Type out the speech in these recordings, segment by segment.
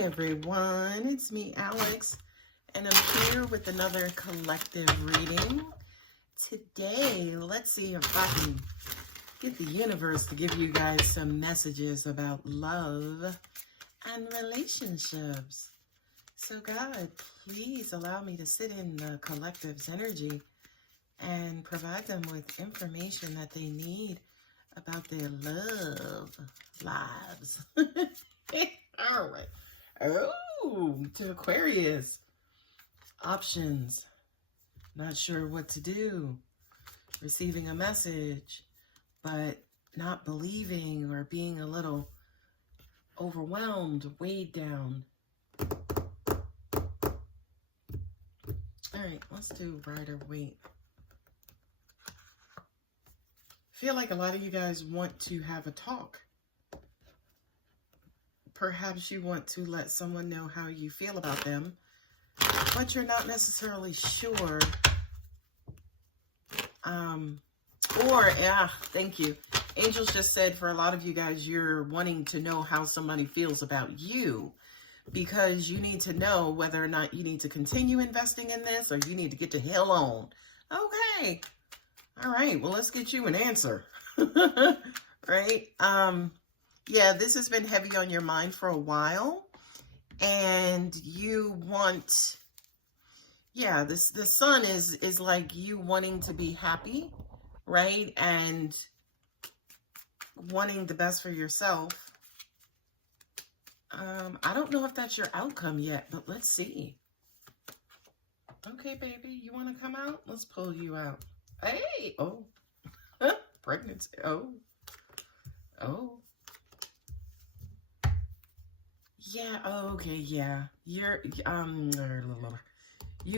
everyone, it's me, Alex, and I'm here with another collective reading. Today, let's see if I can get the universe to give you guys some messages about love and relationships. So God, please allow me to sit in the collective's energy and provide them with information that they need about their love lives. All right. Oh, to Aquarius. Options. Not sure what to do. Receiving a message, but not believing or being a little overwhelmed, weighed down. All right, let's do rider weight. Feel like a lot of you guys want to have a talk. Perhaps you want to let someone know how you feel about them, but you're not necessarily sure. Thank you. Angels just said for a lot of you guys, you're wanting to know how somebody feels about you because you need to know whether or not you need to continue investing in this or you need to get the hell on. Okay. All right. Well, let's get you an answer. Right? Yeah, this has been heavy on your mind for a while, and you want, the sun is like you wanting to be happy, right? And wanting the best for yourself. I don't know if that's your outcome yet, but let's see. Okay, baby, you want to come out? Let's pull you out. Hey, oh, pregnancy, oh. Yeah, okay, yeah. You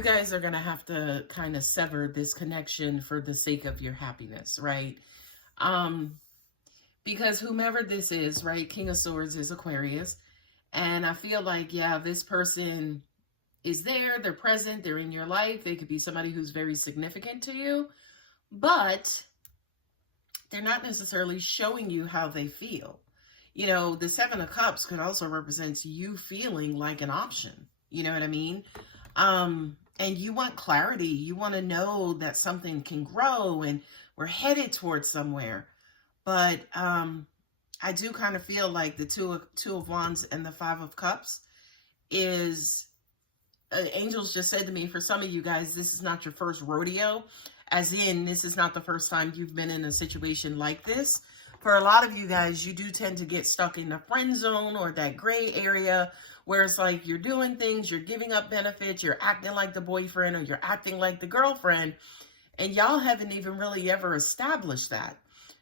guys are going to have to kind of sever this connection for the sake of your happiness, right? Because whomever this is, right, King of Swords is Aquarius. And I feel like, yeah, this person is there, they're present, they're in your life. They could be somebody who's very significant to you, but they're not necessarily showing you how they feel. You know, the Seven of Cups could also represent you feeling like an option. You know what I mean? And you want clarity. You want to know that something can grow and we're headed towards somewhere. But I do kind of feel like the Two of Wands and the Five of Cups is, angels just said to me, for some of you guys, this is not your first rodeo. As in, this is not the first time you've been in a situation like this. For a lot of you guys, you do tend to get stuck in the friend zone or that gray area where it's like you're doing things, you're giving up benefits, you're acting like the boyfriend or you're acting like the girlfriend, and y'all haven't even really ever established that.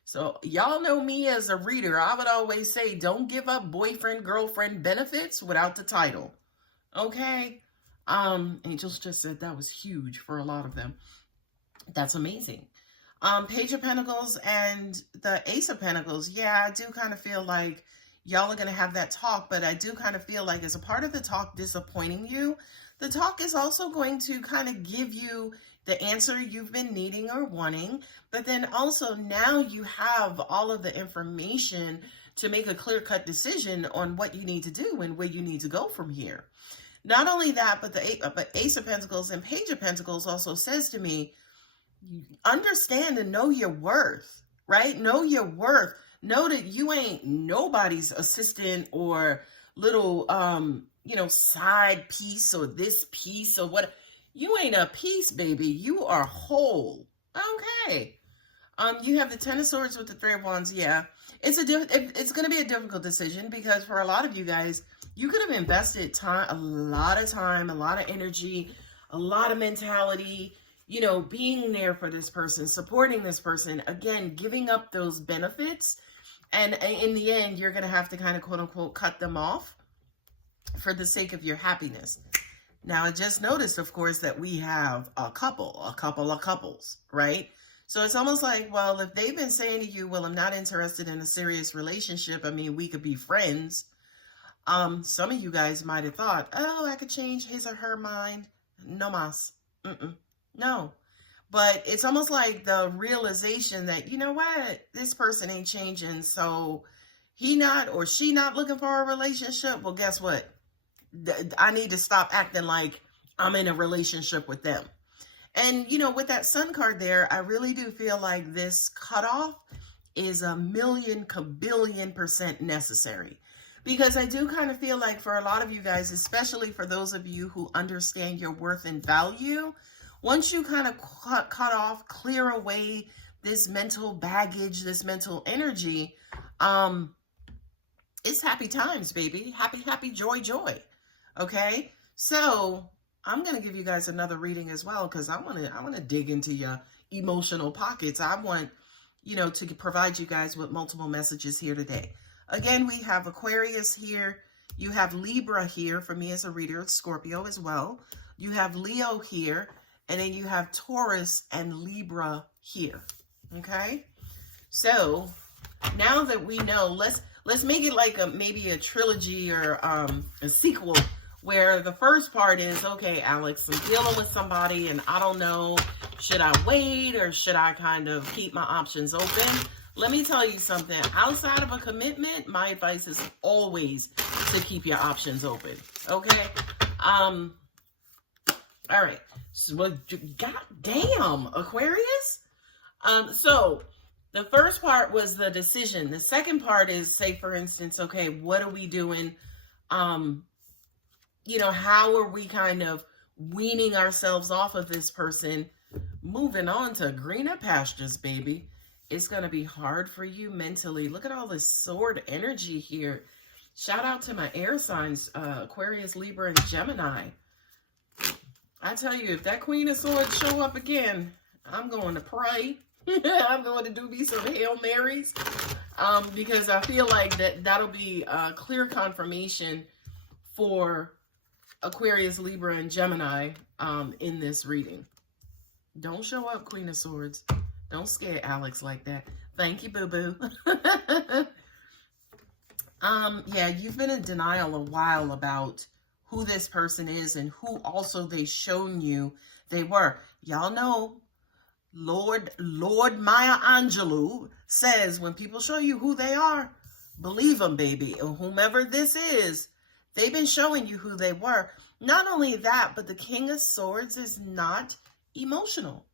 So y'all know me as a reader. I would always say, don't give up boyfriend, girlfriend benefits without the title. Okay? Angels just said that was huge for a lot of them. That's amazing. Page of Pentacles and the Ace of Pentacles. Yeah, I do kind of feel like y'all are going to have that talk, but I do kind of feel like as a part of the talk disappointing you, the talk is also going to kind of give you the answer you've been needing or wanting, but then also now you have all of the information to make a clear-cut decision on what you need to do and where you need to go from here. Not only that, but Ace of Pentacles and Page of Pentacles also says to me, understand and know your worth, right? Know your worth. Know that you ain't nobody's assistant or little, side piece or this piece or what. You ain't a piece, baby. You are whole. Okay. You have the Ten of Swords with the Three of Wands. Yeah. It's going to be a difficult decision because for a lot of you guys, you could have invested a lot of energy, a lot of mentality, being there for this person, supporting this person, again, giving up those benefits. And in the end, you're going to have to kind of quote unquote cut them off for the sake of your happiness. Now, I just noticed, of course, that we have a couple of couples, right? So it's almost like, well, if they've been saying to you, well, I'm not interested in a serious relationship. I mean, we could be friends. Some of you guys might have thought, oh, I could change his or her mind. No mas. No. But it's almost like the realization that, you know what, this person ain't changing. So he not or she not looking for a relationship. Well, guess what? I need to stop acting like I'm in a relationship with them. And, you know, with that sun card there, I really do feel like this cutoff is a million kabillion % necessary. Because I do kind of feel like for a lot of you guys, especially for those of you who understand your worth and value, once you kind of cut off, clear away this mental baggage, this mental energy, it's happy times, baby. Happy, happy, joy, joy. Okay? So I'm going to give you guys another reading as well, because I want to dig into your emotional pockets. I want, you know, to provide you guys with multiple messages here today. Again, we have Aquarius here. You have Libra here. For me as a reader, it's Scorpio as well. You have Leo here. And then you have Taurus and Libra here. Okay? So now that we know, let's make it like maybe a trilogy or a sequel, where the first part is, okay, Alex, I'm dealing with somebody and I don't know, should I wait or should I kind of keep my options open? Let me tell you something. Outside of a commitment, my advice is always to keep your options open. Okay? All right. So, goddamn, Aquarius. So the first part was the decision. The second part is, say, for instance, okay, what are we doing? You know, how are we kind of weaning ourselves off of this person, moving on to greener pastures, baby? It's going to be hard for you mentally. Look at all this sword energy here. Shout out to my air signs, Aquarius, Libra, and Gemini. I tell you, if that Queen of Swords show up again, I'm going to pray. I'm going to do me some Hail Marys, because I feel like that'll be a clear confirmation for Aquarius, Libra, and Gemini in this reading. Don't show up, Queen of Swords. Don't scare Alex like that. Thank you, boo-boo. Yeah, you've been in denial a while about who this person is and who also they shown you they were. Y'all know Lord Maya Angelou says when people show you who they are, believe them, baby. Or whomever this is, they've been showing you who they were. Not only that, but the King of Swords is not emotional.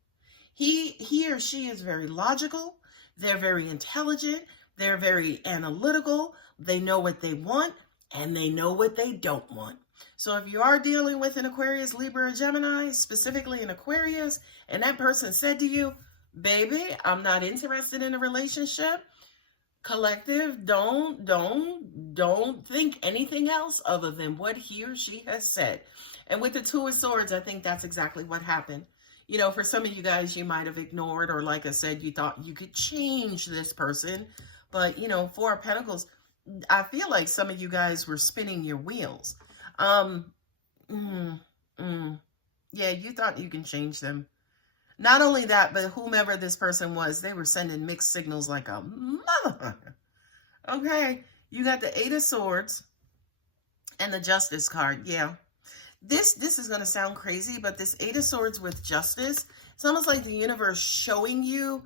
He or she is very logical. They're very intelligent. They're very analytical. They know what they want and they know what they don't want. So if you are dealing with an Aquarius, Libra, or Gemini, specifically an Aquarius, and that person said to you, baby, I'm not interested in a relationship, collective, don't think anything else other than what he or she has said. And with the Two of Swords, I think that's exactly what happened. You know, for some of you guys, you might have ignored, or like I said, you thought you could change this person. But, you know, Four of Pentacles, I feel like some of you guys were spinning your wheels. Yeah, you thought you can change them. Not only that, but whomever this person was, they were sending mixed signals like a motherfucker. Okay, you got the Eight of Swords and the Justice card. Yeah, this is going to sound crazy, but this Eight of Swords with Justice, it's almost like the universe showing you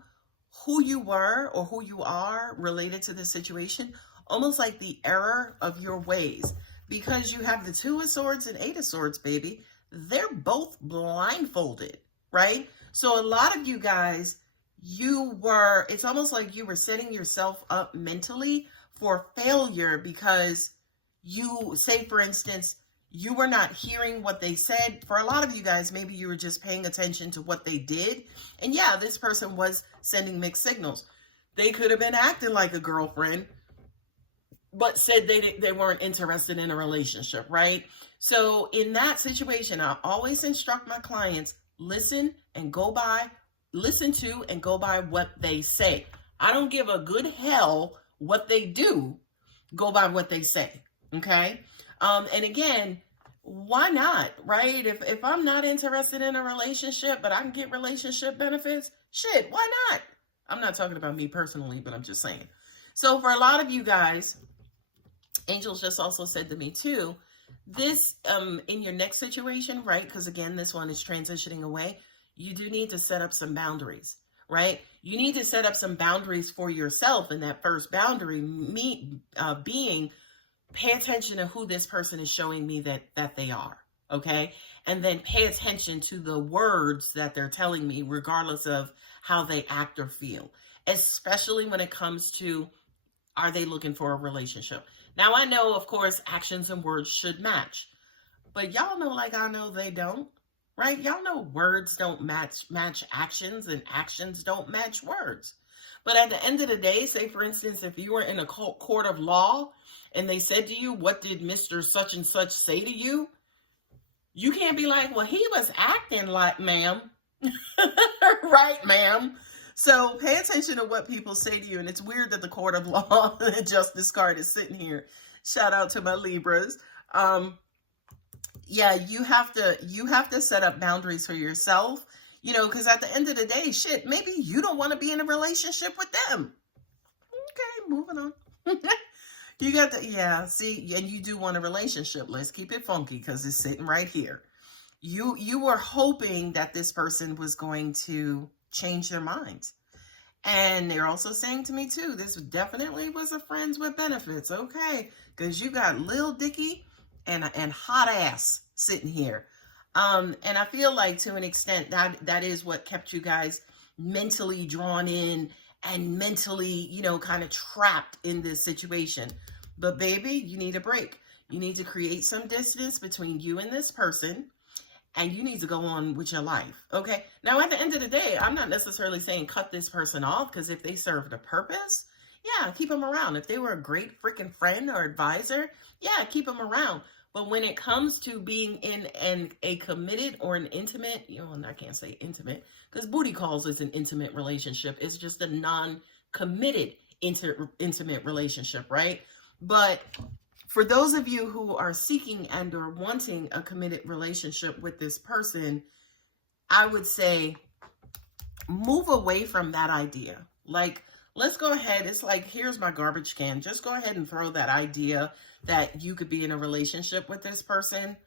who you were or who you are related to the situation, almost like the error of your ways. Because you have the Two of Swords and Eight of Swords, baby. They're both blindfolded, right? So a lot of you guys, it's almost like you were setting yourself up mentally for failure because you, say for instance, you were not hearing what they said. For a lot of you guys, maybe you were just paying attention to what they did. And yeah, this person was sending mixed signals. They could have been acting like a girlfriend, but said they weren't interested in a relationship, right? So in that situation, I always instruct my clients, listen to and go by what they say. I don't give a good hell what they do, go by what they say, okay? And again, why not, right? If I'm not interested in a relationship, but I can get relationship benefits, shit, why not? I'm not talking about me personally, but I'm just saying. So for a lot of you guys, angels just also said to me too, this, in your next situation, right? Because again, this one is transitioning away. You do need to set up some boundaries, right? You need to set up some boundaries for yourself. And that first boundary being, pay attention to who this person is showing me that they are, okay? And then pay attention to the words that they're telling me, regardless of how they act or feel, especially when it comes to, are they looking for a relationship? Now, I know, of course, actions and words should match, but y'all know, like I know, they don't, right? Y'all know words don't match actions, and actions don't match words. But at the end of the day, say, for instance, if you were in a court of law and they said to you, what did Mr. Such and Such say to you? You can't be like, well, he was acting like, ma'am. Right, ma'am. So pay attention to what people say to you. And it's weird that the court of law and justice card is sitting here. Shout out to my Libras. Yeah, you have to set up boundaries for yourself, you know, because at the end of the day, shit, maybe you don't want to be in a relationship with them. Okay, moving on. You got to, yeah, see, and you do want a relationship. Let's keep it funky because it's sitting right here. You were hoping that this person was going to change their minds. And they're also saying to me too, this definitely was a friends with benefits, okay? Because you got Lil Dicky and hot ass sitting here. And I feel like to an extent that is what kept you guys mentally drawn in and mentally, you know, kind of trapped in this situation. But baby, you need a break. You need to create some distance between you and this person, and you need to go on with your life, okay? Now, at the end of the day, I'm not necessarily saying cut this person off, because if they served a purpose, yeah, keep them around. If they were a great freaking friend or advisor, yeah, keep them around. But when it comes to being in a committed or an intimate, you know, and I can't say intimate, because booty calls is an intimate relationship. It's just a non-committed intimate relationship, right? But for those of you who are seeking and or wanting a committed relationship with this person, I would say move away from that idea. Like, let's go ahead. It's like, here's my garbage can. Just go ahead and throw that idea that you could be in a relationship with this person.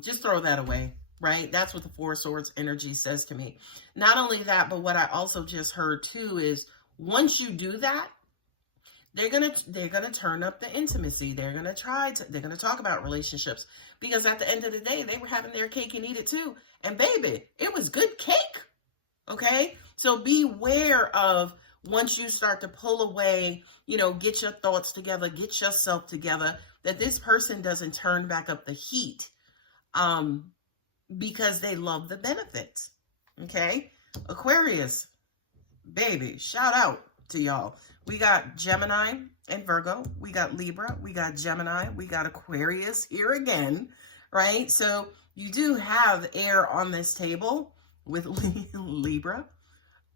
Just throw that away, right? That's what the Four of Swords energy says to me. Not only that, but what I also just heard too is once you do that, they're gonna turn up the intimacy. They're gonna talk about relationships, because at the end of the day, they were having their cake and eat it too. And baby, it was good cake. Okay, so beware of, once you start to pull away, you know, get your thoughts together, get yourself together, that this person doesn't turn back up the heat, because they love the benefits. Okay, Aquarius, baby, shout out to y'all. We got Gemini and Virgo. We got Libra. We got Gemini. We got Aquarius here again, right? So you do have air on this table with Libra,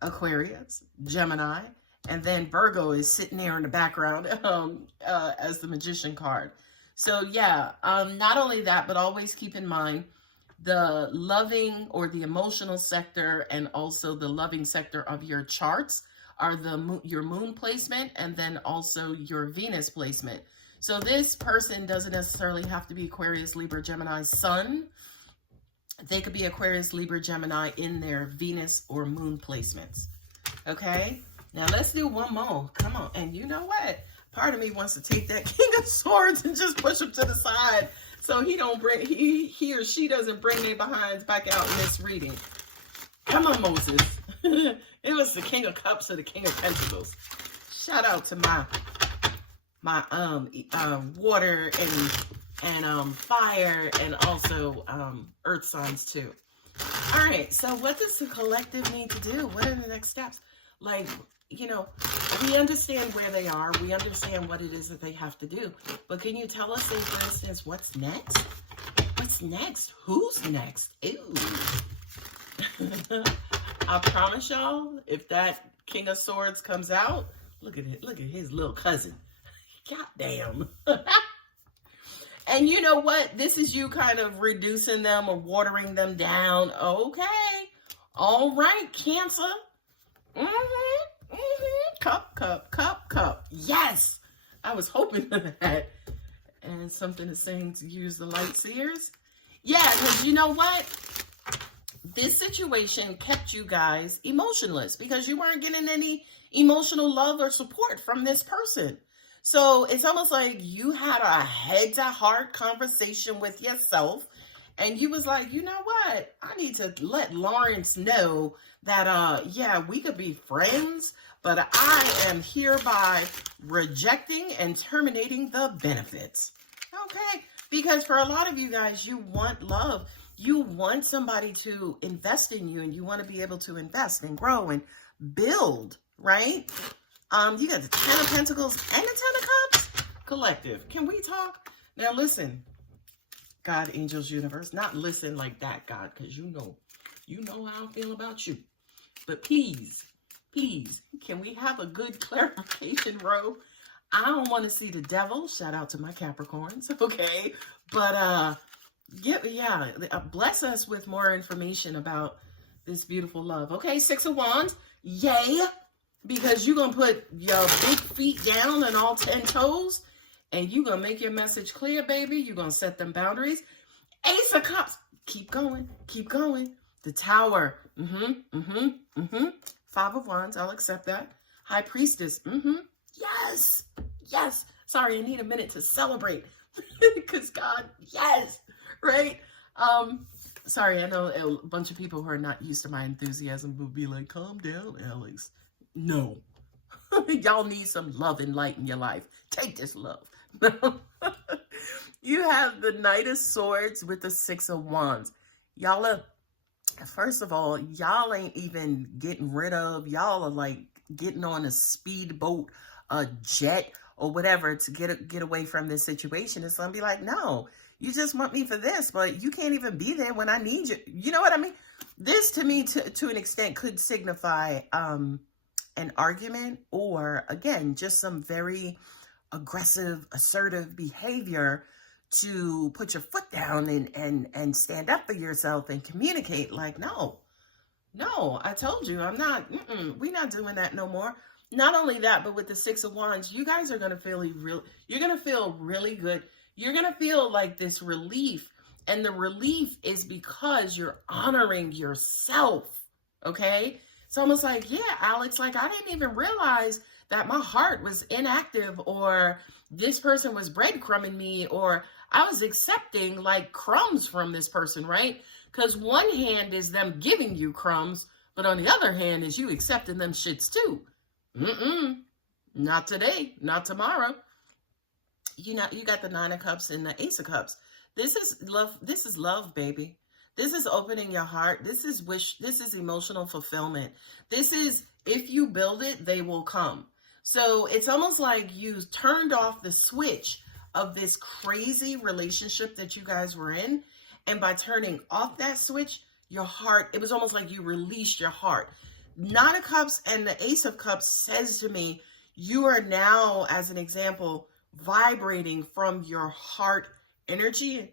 Aquarius, Gemini, and then Virgo is sitting there in the background as the Magician card. So yeah, not only that, but always keep in mind the loving or the emotional sector and also the loving sector of your charts are your moon placement and then also your Venus placement. So this person doesn't necessarily have to be Aquarius, Libra, Gemini, Sun. They could be Aquarius, Libra, Gemini in their Venus or moon placements. Okay, now let's do one more. Come on. And you know what? Part of me wants to take that King of Swords and just push him to the side so he or she doesn't bring their behinds back out in this reading. Come on, Moses. It was the King of Cups or the King of Pentacles. Shout out to my water and fire and also earth signs too. All right, so what does the collective need to do? What are the next steps? Like, you know, we understand where they are. We understand what it is that they have to do. But can you tell us, say, for instance, what's next? What's next? Who's next? Ew. I promise y'all, if that King of Swords comes out, look at it. Look at his little cousin. Goddamn. And you know what? This is you kind of reducing them or watering them down. Okay. All right, Cancer. Cup. Yes. I was hoping for that. And something is saying to use the light seers. Yeah, because you know what? This situation kept you guys emotionless because you weren't getting any emotional love or support from this person. So it's almost like you had a head to heart conversation with yourself. And you was like, you know what? I need to let Lawrence know that, yeah, we could be friends, but I am hereby rejecting and terminating the benefits. Okay? Because for a lot of you guys, you want love. You want somebody to invest in you, and you want to be able to invest and grow and build, right? You got the Ten of Pentacles and the Ten of Cups. Collective. Can we talk? Now listen, God, angels, universe. Not listen like that, God, because you know how I feel about you. But please, can we have a good clarification, bro? I don't want to see the devil. Shout out to my Capricorns, okay? But yeah, bless us with more information about this beautiful love. Okay, Six of Wands, yay, because you're going to put your big feet down and all 10 toes, and you're going to make your message clear, baby. You're going to set them boundaries. Ace of Cups, keep going. The Tower, Five of Wands, I'll accept that. High Priestess, yes. Sorry, I need a minute to celebrate, because God, yes, right? Sorry, I know a bunch of people who are not used to my enthusiasm will be like, calm down, Alex. No. Y'all need some love and light in your life. Take this love. You have the Knight of Swords with the Six of Wands. Y'all are, first of all, y'all ain't even getting rid of, y'all are like getting on a speedboat, a jet, or whatever to get away from this situation. It's gonna be like, no, you just want me for this, but you can't even be there when I need you. You know what I mean? This, to me, to an extent, could signify an argument, or again, just some very aggressive, assertive behavior to put your foot down and stand up for yourself and communicate like, no, I told you, I'm not, we're not doing that no more. Not only that, but with the Six of Wands, you guys are going to feel you're going to feel really good. You're going to feel like this relief, and the relief is because you're honoring yourself, okay? It's almost like, yeah, Alex, like I didn't even realize that my heart was inactive, or this person was breadcrumbing me, or I was accepting like crumbs from this person, right? Because one hand is them giving you crumbs, but on the other hand is you accepting them shits too. Not today, not tomorrow. You know, you got the Nine of Cups and the Ace of Cups. This is love, baby. This is opening your heart. This is wish. This is emotional fulfillment. This is, if you build it, they will come. So it's almost like you turned off the switch of this crazy relationship that you guys were in. And by turning off that switch, your heart, it was almost like you released your heart. Nine of Cups and the Ace of Cups says to me, you are now, as an example, vibrating from your heart energy,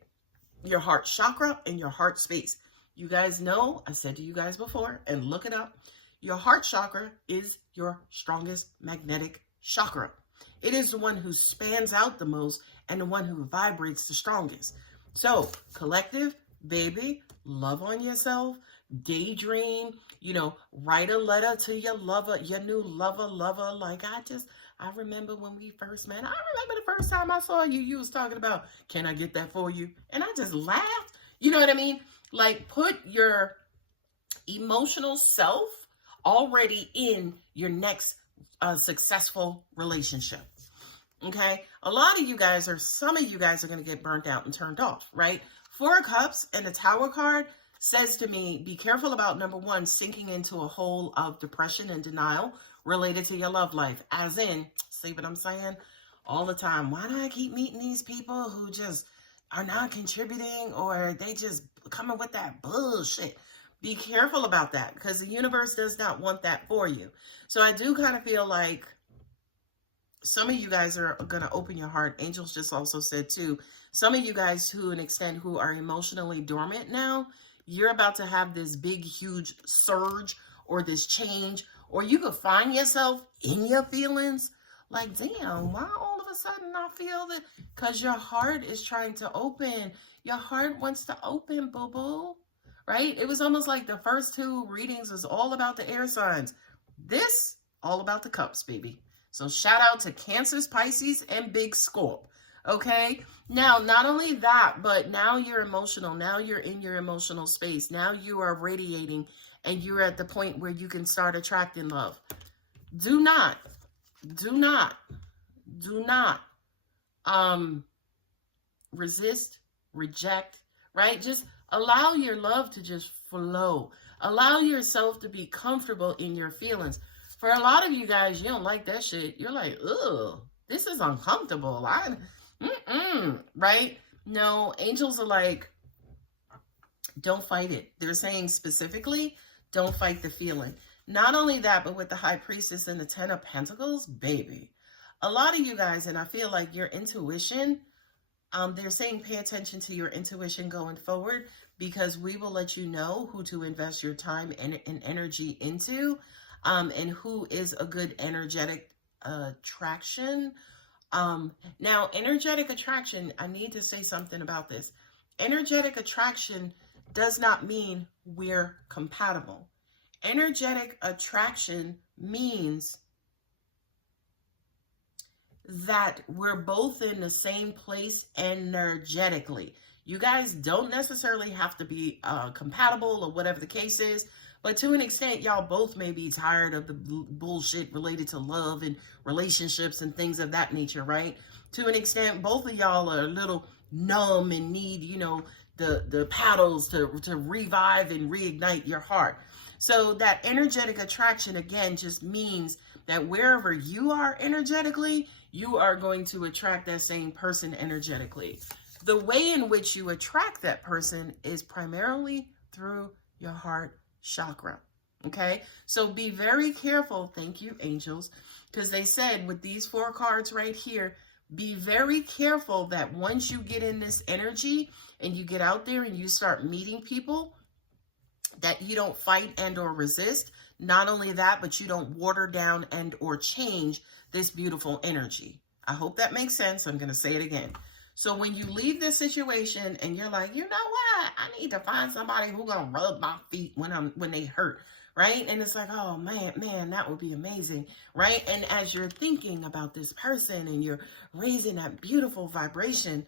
your heart chakra, and your heart space. You guys know, I said to you guys before, and look it up, your heart chakra is your strongest magnetic chakra. It is the one who spans out the most and the one who vibrates the strongest. So, collective, baby, love on yourself, daydream, you know, write a letter to your lover, your new lover. Like, I remember when we first met. I remember the first time I saw you, you was talking about, can I get that for you? And I just laughed. You know what I mean? Like, put your emotional self already in your next successful relationship. Okay? A lot of you guys, or some of you guys, are going to get burnt out and turned off, right? Four of Cups and the Tower card says to me, be careful about, number one, sinking into a hole of depression and denial related to your love life. As in, see what I'm saying? All the time. Why do I keep meeting these people who just are not contributing, or they just coming with that bullshit? Be careful about that, because the universe does not want that for you. So I do kind of feel like some of you guys are going to open your heart. Angels just also said too, some of you guys who, an extent, who are emotionally dormant now, you're about to have this big, huge surge, or this change, or you could find yourself in your feelings like, damn, why all of a sudden I feel that? Because your heart is trying to open. Your heart wants to open, boo-boo, right? It was almost like the first two readings was all about the air signs. This, all about the cups, baby. So shout out to Cancers, Pisces, and Big Scorp. Okay. Now, not only that, but now you're emotional. Now you're in your emotional space. Now you are radiating and you're at the point where you can start attracting love. Do not, do not, do not resist, reject, right? Just allow your love to just flow. Allow yourself to be comfortable in your feelings. For a lot of you guys, you don't like that shit. You're like, ugh, this is uncomfortable. Right? No, angels are like, don't fight it. They're saying specifically, don't fight the feeling. Not only that, but with the High Priestess and the Ten of Pentacles, baby. A lot of you guys, and I feel like your intuition, they're saying pay attention to your intuition going forward, because we will let you know who to invest your time and energy into, and who is a good energetic attraction. Now, energetic attraction, I need to say something about this. Energetic attraction does not mean we're compatible. Energetic attraction means that we're both in the same place energetically. You guys don't necessarily have to be compatible or whatever the case is, but to an extent, y'all both may be tired of the bullshit related to love and relationships and things of that nature, right? To an extent, both of y'all are a little numb and need, you know, the paddles to revive and reignite your heart. So that energetic attraction, again, just means that wherever you are energetically, you are going to attract that same person energetically. The way in which you attract that person is primarily through your heart chakra. Okay, so be very careful. Thank you, angels, because they said with these 4 cards right here, be very careful that once you get in this energy and you get out there and you start meeting people, that you don't fight and or resist. Not only that, but you don't water down and or change this beautiful energy. I hope that makes sense. I'm going to say it again. So when you leave this situation and you're like, you know what? I need to find somebody who's going to rub my feet when they hurt, right? And it's like, oh man, that would be amazing, right? And as you're thinking about this person and you're raising that beautiful vibration,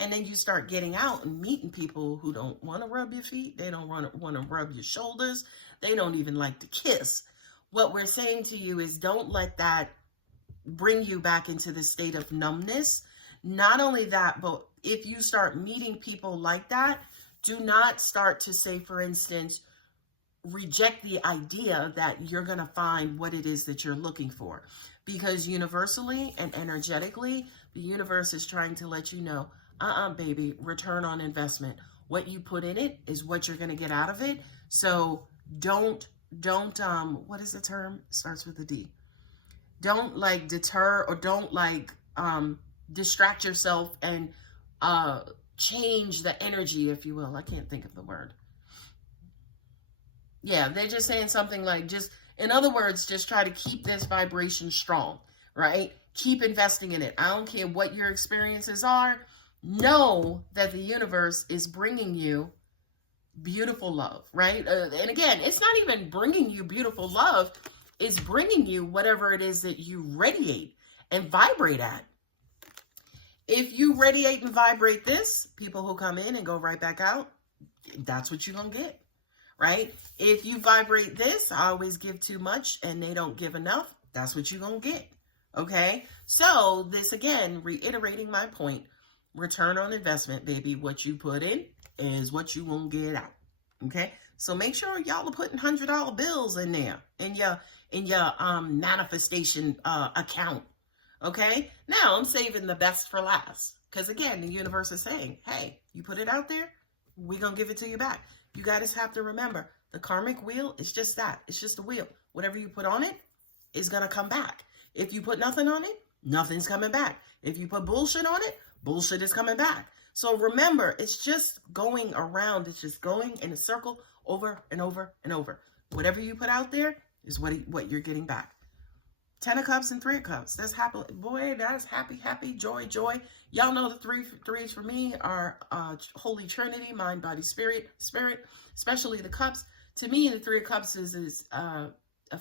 and then you start getting out and meeting people who don't want to rub your feet. They don't want to rub your shoulders. They don't even like to kiss. What we're saying to you is don't let that bring you back into the state of numbness. Not only that, but if you start meeting people like that, do not start to say, for instance, reject the idea that you're going to find what it is that you're looking for. Because universally and energetically, the universe is trying to let you know, baby, return on investment. What you put in it is what you're going to get out of it. So don't, what is the term? It starts with a D. Don't like deter or don't like, distract yourself and, change the energy, if you will. I can't think of the word. Yeah, they're just saying something like, just, in other words, just try to keep this vibration strong, right? Keep investing in it. I don't care what your experiences are. Know that the universe is bringing you beautiful love, right? And again, it's not even bringing you beautiful love. It's bringing you whatever it is that you radiate and vibrate at. If you radiate and vibrate this, people who come in and go right back out, that's what you're going to get, right? If you vibrate this, I always give too much and they don't give enough, that's what you're going to get, okay? So this, again, reiterating my point, return on investment, baby. What you put in is what you won't get out, okay? So make sure y'all are putting $100 bills in there, in your manifestation account. Okay, now I'm saving the best for last, because again, the universe is saying, hey, you put it out there, we're going to give it to you back. You guys have to remember, the karmic wheel is just that. It's just a wheel. Whatever you put on it is going to come back. If you put nothing on it, nothing's coming back. If you put bullshit on it, bullshit is coming back. So remember, it's just going around. It's just going in a circle over and over and over. Whatever you put out there is what you're getting back. 10 of Cups and 3 of Cups. That's happy. Boy, that's happy, joy. Y'all know the threes for me are Holy Trinity, mind, body, spirit, especially the Cups. To me, the 3 of Cups is a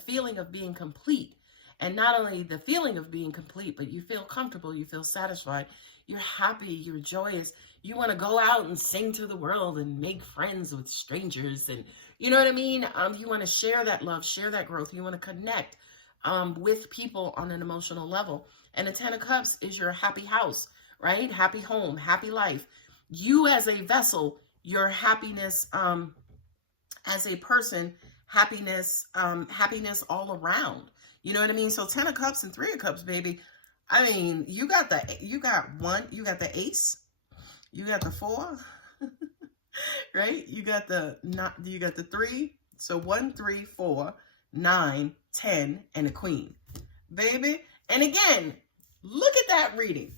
feeling of being complete. And not only the feeling of being complete, but you feel comfortable, you feel satisfied, you're happy, you're joyous. You want to go out and sing to the world and make friends with strangers. And you know what I mean? You want to share that love, share that growth. You want to connect with people on an emotional level. And the 10 of Cups is your happy house, right? Happy home, happy life. You as a vessel, your happiness as a person, happiness all around. You know what I mean? So 10 of Cups and 3 of Cups, baby. I mean, you got the ace, you got the 4, right? You got the 3. So 1, 3, 4, 9, 10, and a queen, baby. And again, look at that reading.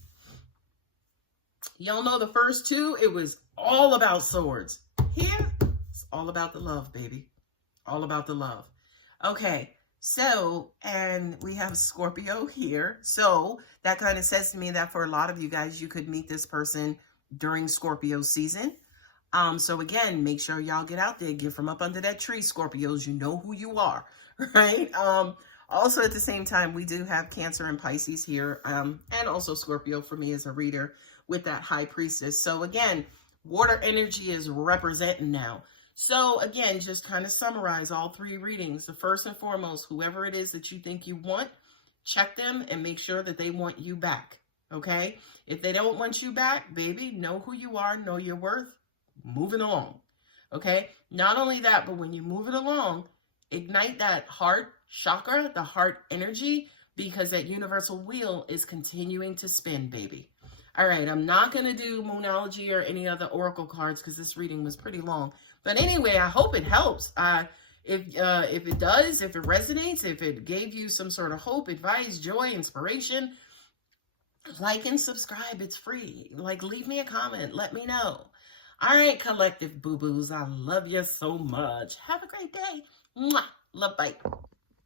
Y'all know the first 2, it was all about swords. Here, it's all about the love, baby. All about the love. Okay, so, and we have Scorpio here. So that kind of says to me that for a lot of you guys, you could meet this person during Scorpio season. So again, make sure y'all get out there, get from up under that tree, Scorpios. You know who you are, right? Also at the same time, we do have Cancer and Pisces here, and also Scorpio for me as a reader with that High Priestess. So again, water energy is representing now. So again, just kind of summarize all 3 readings. The first and foremost, whoever it is that you think you want, check them and make sure that they want you back, okay? If they don't want you back, baby, know who you are, know your worth, moving along, okay? Not only that, but when you move it along, ignite that heart chakra, the heart energy, because that universal wheel is continuing to spin, baby. All right, I'm not going to do Moonology or any other oracle cards because this reading was pretty long. But anyway, I hope it helps. If it does, if it resonates, if it gave you some sort of hope, advice, joy, inspiration, like and subscribe. It's free. Like, leave me a comment. Let me know. All right, collective boo-boos. I love you so much. Have a great day. Mwah. Love, bye.